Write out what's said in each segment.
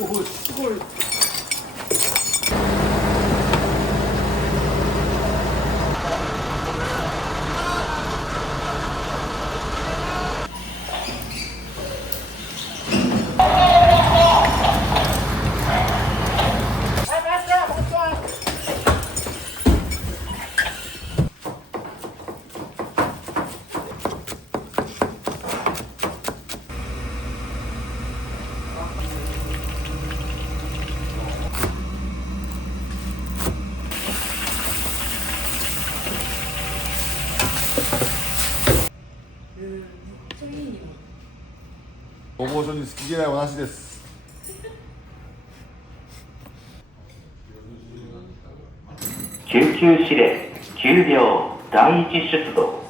おお、すごい。消防署に好き嫌いはなしです。救急指令、急病、第一出動。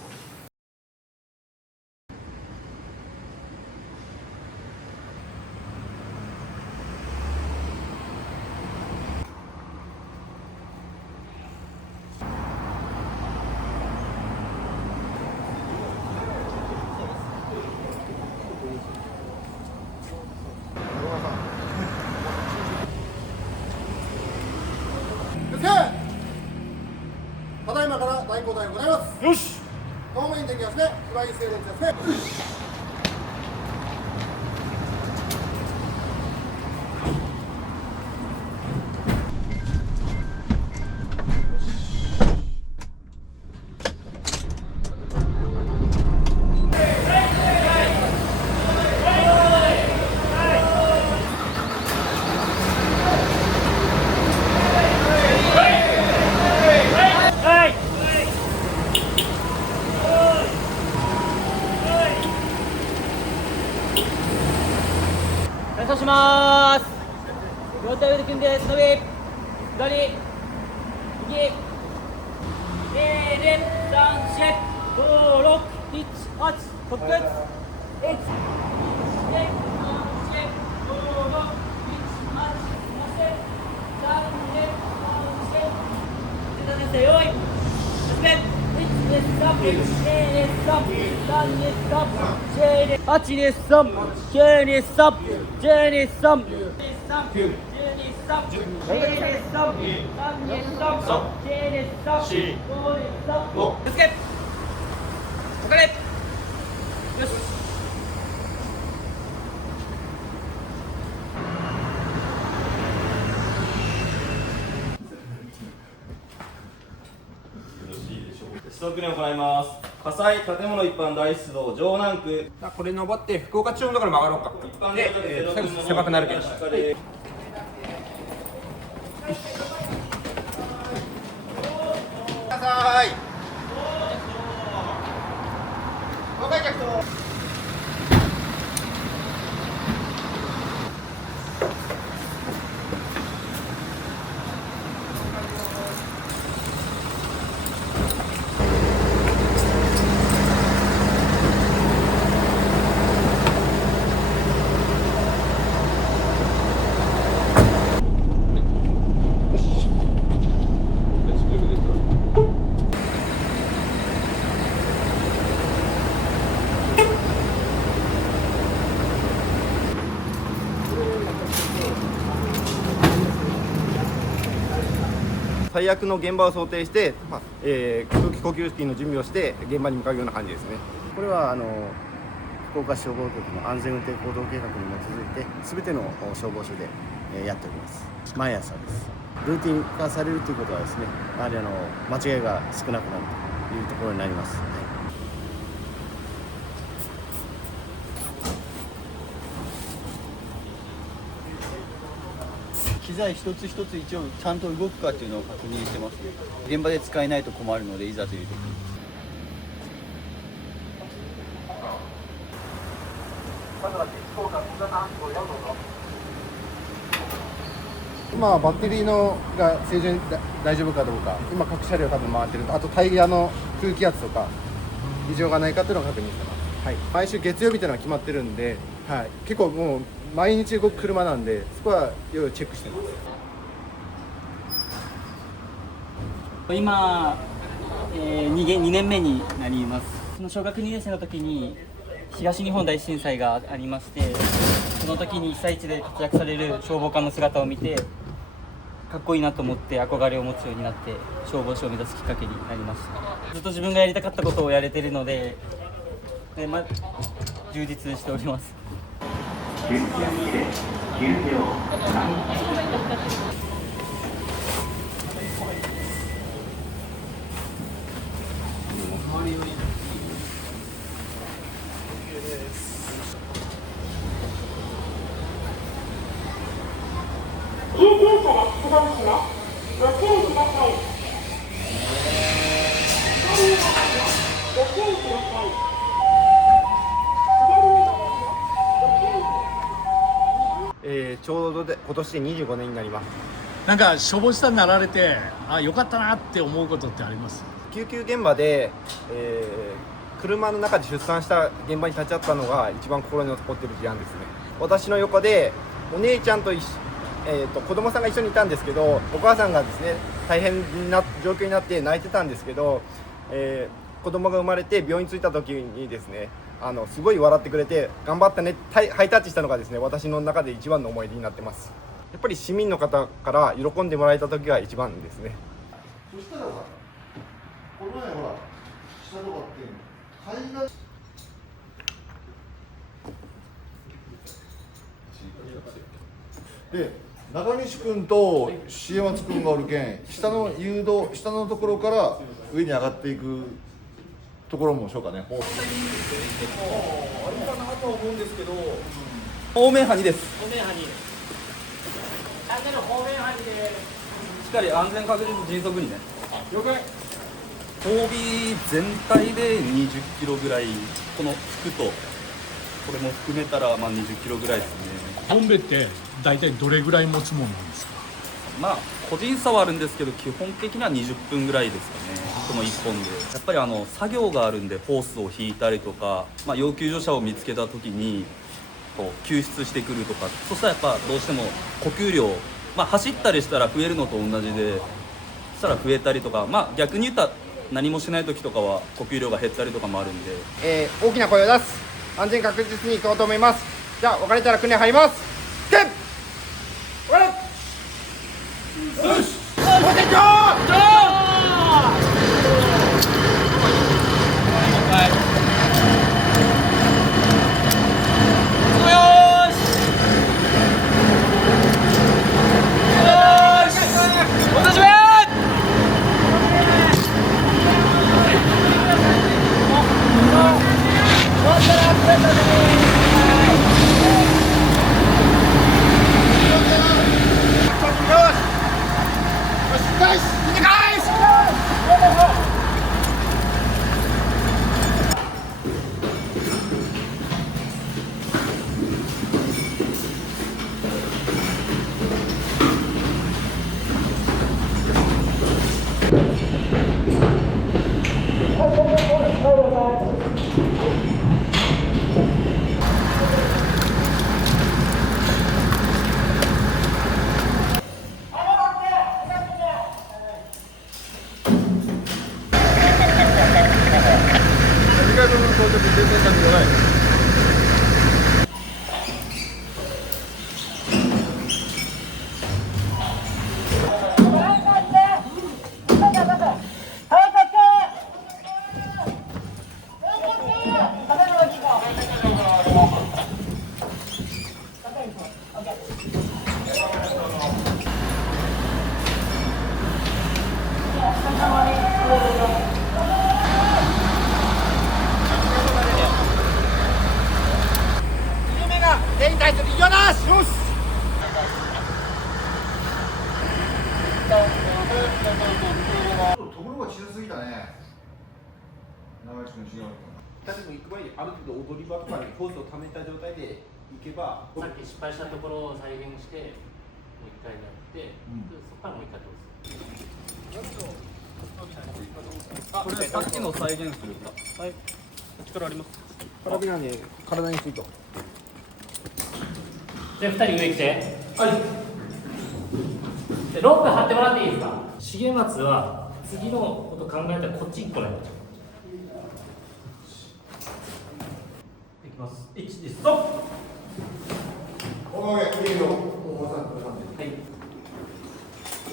ただいまから代行隊を行います。よし。公務員電気ですね。岩井整列ですね。演奏しまーす。両手上で組んで伸び左右0、3、4、5、6、7、8特別出動訓練を行います。火災、建物一般大出動、城南区。これ登って福岡中央のところ曲がろうか。で、最後狭くなるけど。最悪の現場を想定して、空気呼吸器の準備をして現場に向かうような感じですね。これは福岡市消防局の安全運転行動計画に基づいて全ての消防署でやっております。毎朝です。ルーティン化されるということはですね、やはり間違いが少なくなるというところになります。機材一つ一つ一応ちゃんと動くかっていうのを確認してます。現場で使えないと困るので、いざという時に。今バッテリーのが正常に大丈夫かどうか、今各車両多分回ってると、あとタイヤの空気圧とか異常がないかっていうのを確認してます。はい、毎週月曜日っていうのは決まってるんで、はい、結構もう毎日動く車なんで、そこはよくチェックしてます。今、2年目になります。その小学2年生の時に東日本大震災がありまして、その時に被災地で活躍される消防官の姿を見てかっこいいなと思って憧れを持つようになって消防士を目指すきっかけになりました。ずっと自分がやりたかったことをやれてるので、充実しております。救急指令9秒救急車が出動します。ご注意ください。ご注意ください。ちょうどで今年で25年になります。なんか消防士さんになられて良かったなって思うことってあります？救急現場で、車の中で出産した現場に立ち会ったのが一番心に残ってる事案ですね。私の横でお姉ちゃんと子供さんが一緒にいたんですけど、お母さんがですね大変な状況になって泣いてたんですけど、子供が生まれて病院に着いた時にですねすごい笑ってくれて頑張ったねハイタッチしたのがですね私の中で一番の思い出になってます。やっぱり市民の方から喜んでもらえた時が一番ですね。そしたらさ、この前ほら下とかって海岸で中西君と重松君がおるけん下の誘導下のところから上に上がっていくところもしょうかね。あれかなと思うんですけど、方面ハニです。方面ハニ。チャンネル方面ハニで。しっかり安全確実迅速にね。了解。装備全体で20キロぐらい、この服とこれも含めたら20キロぐらいですね。ボンベって大体どれぐらい持つものなんですか？個人差はあるんですけど基本的には20分ぐらいですかね。この1本でやっぱり作業があるんでホースを引いたりとか、要救助者を見つけた時にこう救出してくるとか、そしたらやっぱどうしても呼吸量、走ったりしたら増えるのと同じで、そしたら増えたりとか、逆に言ったら何もしない時とかは呼吸量が減ったりとかもあるんで、大きな声を出す。安全確実に行こうと思います。じゃあ別れたら訓練入ります。で終われ。よし全員対する異常なし。よし。ところが小さすぎたね。長内君違う。例えば行く前にある程度踊り場とかにホースを溜めた状態で行けば、さっき失敗したところを再現してもう一回やって、そこからもう一回通す。これさっきの再現するか。はい。力あります。カラビナに体についた。で2人上来て。はい。でロープ張ってもらっていいですか。重松は次のこと考えたらこっちに来ないと。いきます。1、2、ストップ。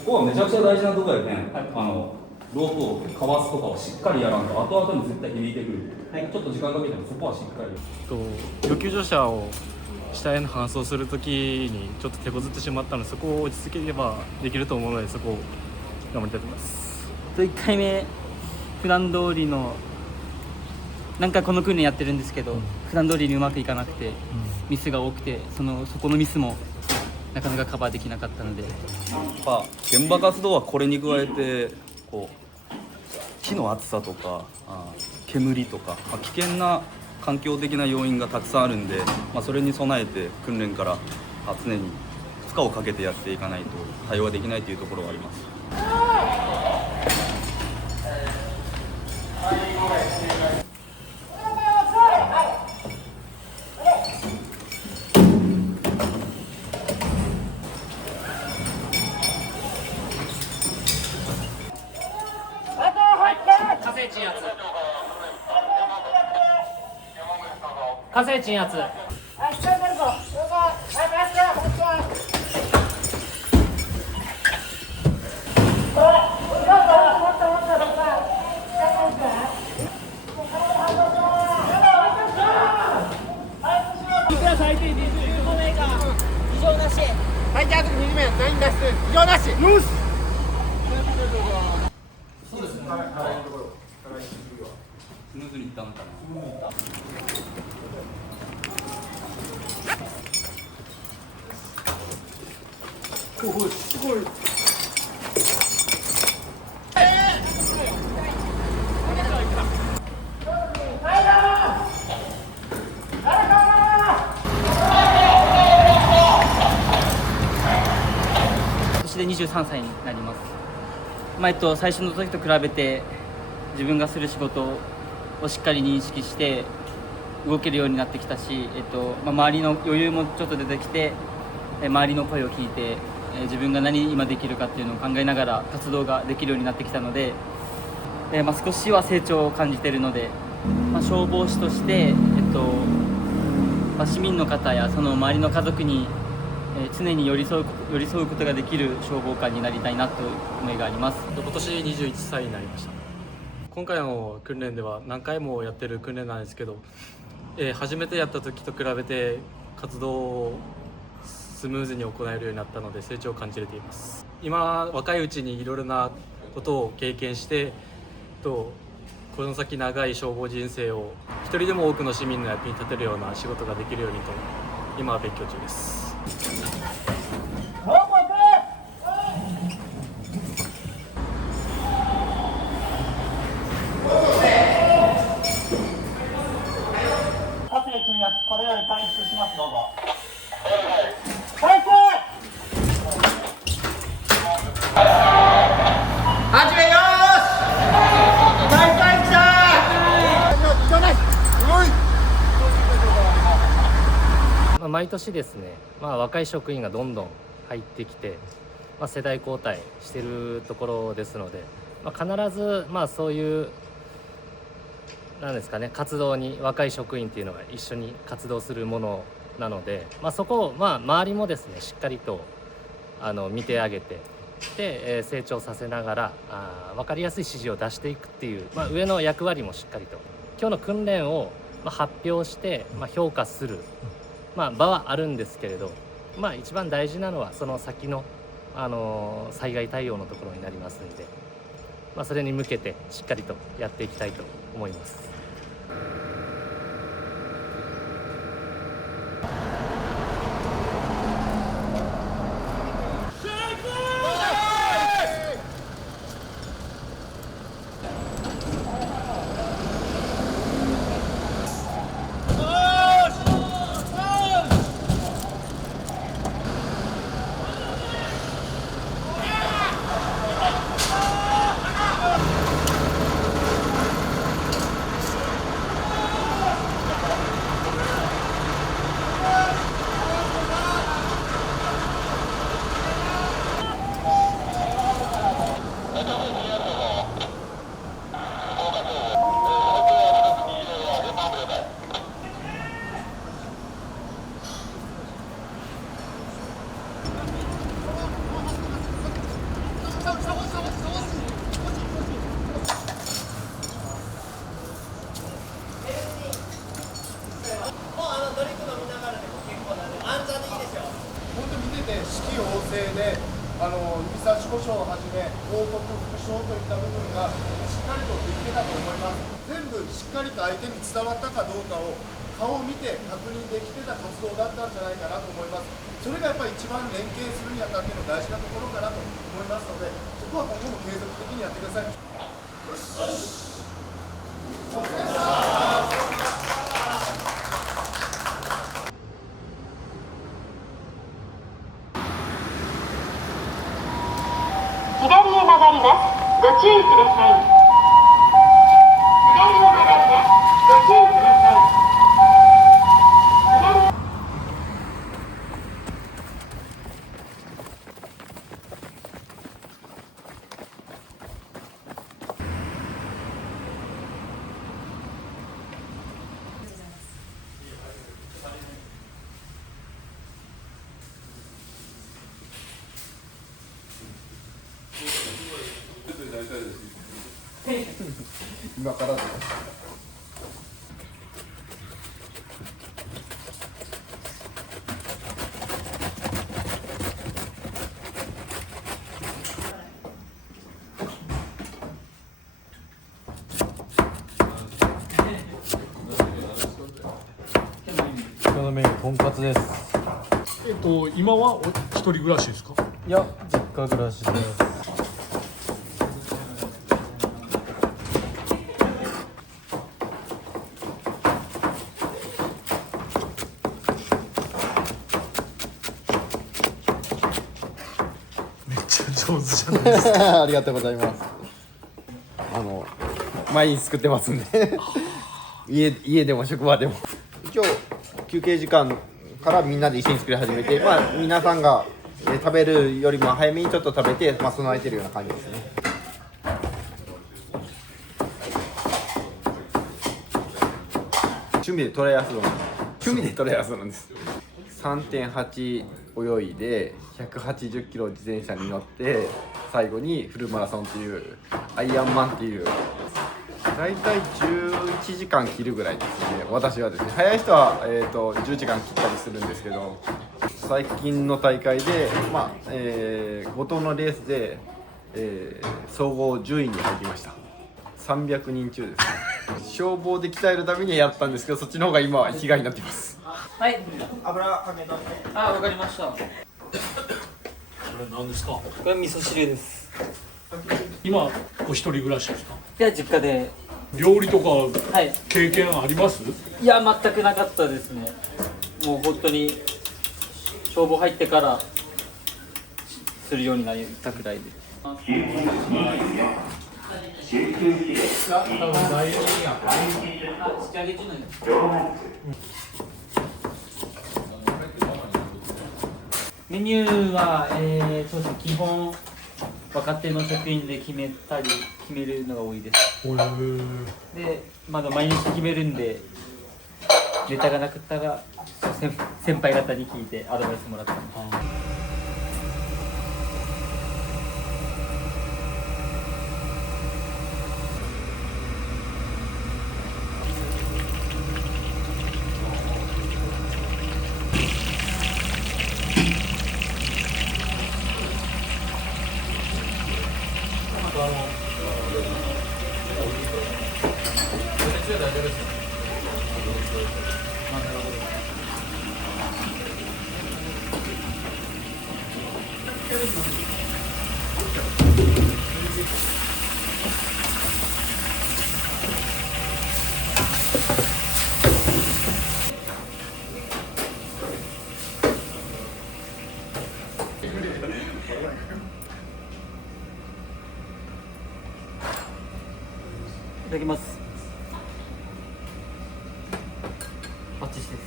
こはめちゃくちゃ大事なところやね、ロープをかわすとかをしっかりやらんと後々に絶対響いてくる、ちょっと時間かけてもそこはしっかり。要救助者を下への搬送するときにちょっと手こずってしまったので、そこを落ち着ければできると思うので、そこを頑張りたいと思います。1回目普段通りの何回この訓練やってるんですけど、普段通りにうまくいかなくて、ミスが多くて、そこのミスもなかなかカバーできなかったので、現場活動はこれに加えてこう火の熱さとか煙とか、危険な環境的な要因がたくさんあるんで、それに備えて訓練から常に負荷をかけてやっていかないと対応はできないというところはあります。火星鎮圧。スムーズにいったのかな。すごい。今年で23歳になります。最初の時と比べて自分がする仕事をしっかり認識して動けるようになってきたし、周りの余裕もちょっと出てきて、周りの声を聞いて、自分が何今できるかっていうのを考えながら活動ができるようになってきたので、少しは成長を感じているので、消防士として、市民の方やその周りの家族に、常に寄り添うことができる消防官になりたいなという思いがあります。今年21歳になりました。今回の訓練では何回もやってる訓練なんですけど、初めてやった時と比べて活動をスムーズに行えるようになったので成長を感じれています。今若いうちにいろいろなことを経験してこの先長い消防人生を一人でも多くの市民の役に立てるような仕事ができるようにと今は勉強中です。これより回復します。どうぞ。始めよーし。大会来たー。毎年ですね、若い職員がどんどん入ってきて、世代交代しているところですので、必ずそういうなんですかね、活動に若い職員っていうのが一緒に活動するものなので、そこを周りもですねしっかりと見てあげてで、成長させながら分かりやすい指示を出していくっていう、上の役割もしっかりと今日の訓練を発表して、評価する、場はあるんですけれど、一番大事なのはその先の、災害対応のところになりますので、それに向けてしっかりとやっていきたいと思います。せいで指差し故障をはじめ凹凸副傷といった部分がしっかりとできてたと思います。全部しっかりと相手に伝わったかどうかを顔を見て確認できてた活動だったんじゃないかなと思います。それがやっぱり一番連携するにあたっての大事なところかなと思いますので、そこは今後も継続的にやってください。左へ曲がります。ご注意ください。左へ曲がります。ご注意ください。今からです。今日のメニューとんかつです。今は一人暮らしですか？いや、実家暮らしです。上手じゃないですか。ありがとうございます。毎日作ってますんで家でも職場でも。今日休憩時間からみんなで一緒に作り始めて、皆さんが食べるよりも早めにちょっと食べて、備えてるような感じですね。趣味でトライアスロンです。3.8 泳いで180キロ自転車に乗って最後にフルマラソンっていうアイアンマンっていう大体11時間切るぐらいですね。私はですね、早い人は、10時間切ったりするんですけど、最近の大会で、5頭のレースで、総合10位に入りました。300人中ですね。消防で鍛えるためにやったんですけど、そっちの方が今は生きがいになっています。はい、油かけたね。あ、わかりました。これ何ですか？これ味噌汁です。今お一人暮らしですか？いや、実家で。料理とか経験あります？いや、全くなかったですね。もう本当に消防入ってからするようになったくらいで。メニューは、そうですね、基本若手の職員で決めるのが多いです。で、まだ毎日決めるんで、ネタがなくったが先輩方に聞いてアドバイスもらったんで。いただきます。バッチシです。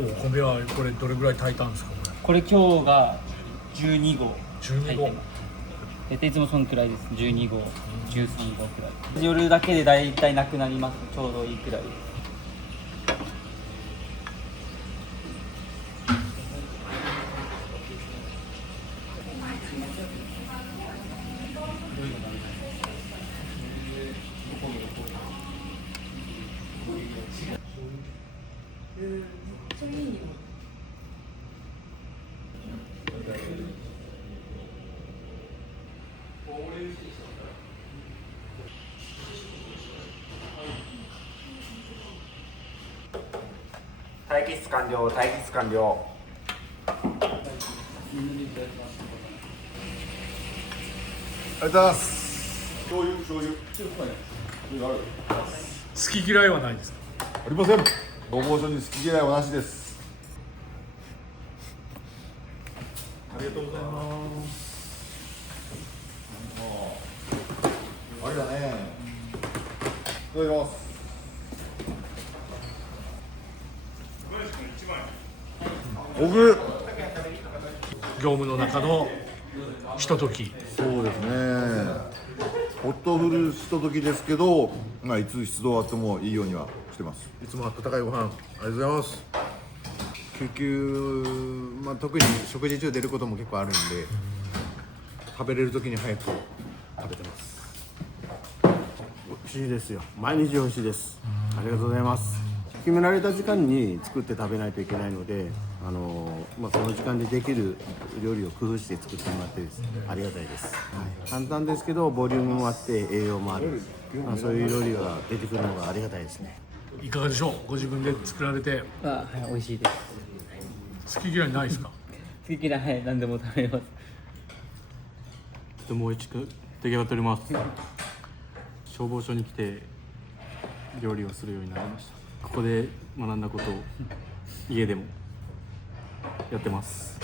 お米はこれどれぐらい炊いたんですか？これ今日が12合。12合。いつもそのくらいです。12号、13号くらい。夜だけでだいたいなくなります。ちょうどいいくらいです。待機室完了、待機室完了。ありがとうございます醤油醤油ある好き嫌いはないですか？ありませんごぼう所に好き嫌いはなしですありがとうございますあれだねいただきます僕業務の中のひととき。そうですねホッとフルひとときですけど、まあ、いつ出動あってもいいようにはしてますいつも温かいご飯ありがとうございます救急、まあ、特に食事中出ることも結構あるんで食べれる時に早く食べてます美味しいですよ毎日美味しいですありがとうございます決められた時間に作って食べないといけないのでまあ、その時間でできる料理を工夫して作ってもらってですねありがたいです、簡単ですけどボリュームもあって栄養もある、まあ、そういう料理が出てくるのがありがたいですねいかがでしょう？ご自分で作られて。はい、美味しいです。好き嫌いないですか？好き嫌い、はい、何でも食べれます。とても美味しく出来上がっております。消防署に来て料理をするようになりました。ここで学んだことを家でもやってます。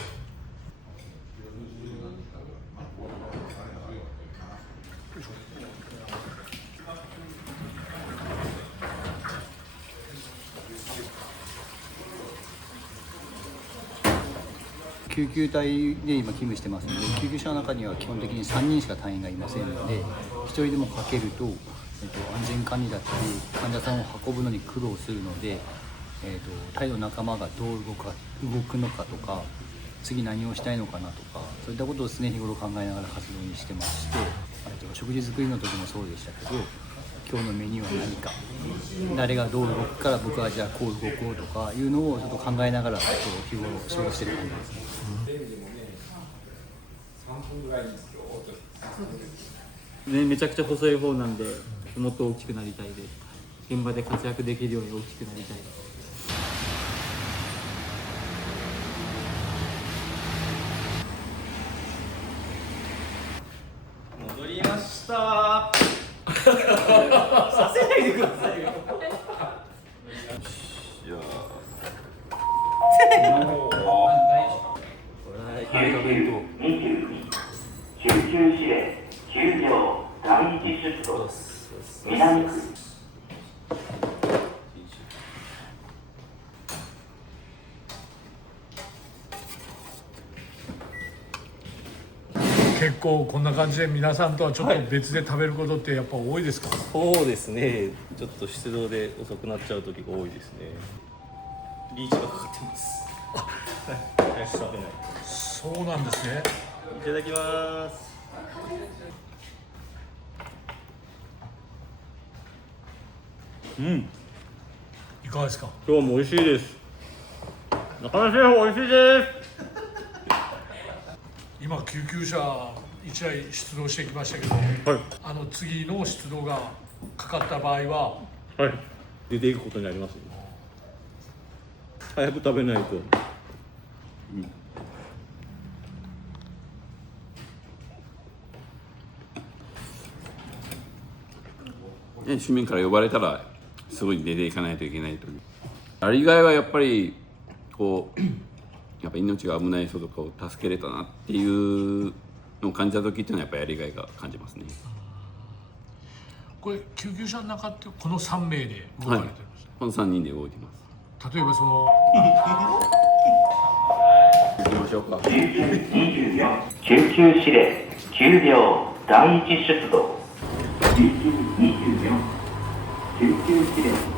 救急隊で今勤務してますので、救急車の中には基本的に3人しか隊員がいませんので、1人でもかけると、安全管理だったり患者さんを運ぶのに苦労するので、隊の仲間がどう動くのかとか、次何をしたいのかなとか、そういったことを常日頃考えながら活動にしてまして、食事作りの時もそうでしたけど、今日のメニューは何か、誰がどう動くから僕はじゃあこう動こうとかいうのをちょっと考えながら日頃仕事してる感じですね。めちゃくちゃ細い方なんで、もっと大きくなりたいで、現場で活躍できるように大きくなりたいです。戻りました。させないでくださいよ。救急指令9秒第一出動南区結構こんな感じで皆さんとはちょっと別で食べることってやっぱ多いですか？そうですね、ちょっと出動で遅くなっちゃう時が多いですね。リーチがかかってます。早く食べない。そうなんですね。いただきます。いかがですか？今日も美味しいです。中村シェフ美味しいです。今救急車1台出動してきましたけど、次の出動がかかった場合は、出ていくことになります。早く食べないと。市民から呼ばれたらすぐに出ていかないといけないという。あれ以外はやっぱりこうやっぱ命が危ない人とかを助けれたなっていうのを感じた時っていうのはやっぱりやりがいが感じますね。これ救急車の中ってこの3名で動かれてるんですね。この3人で動いてます。例えばその行きましょうか。救急指令9秒第一出動1924救急指令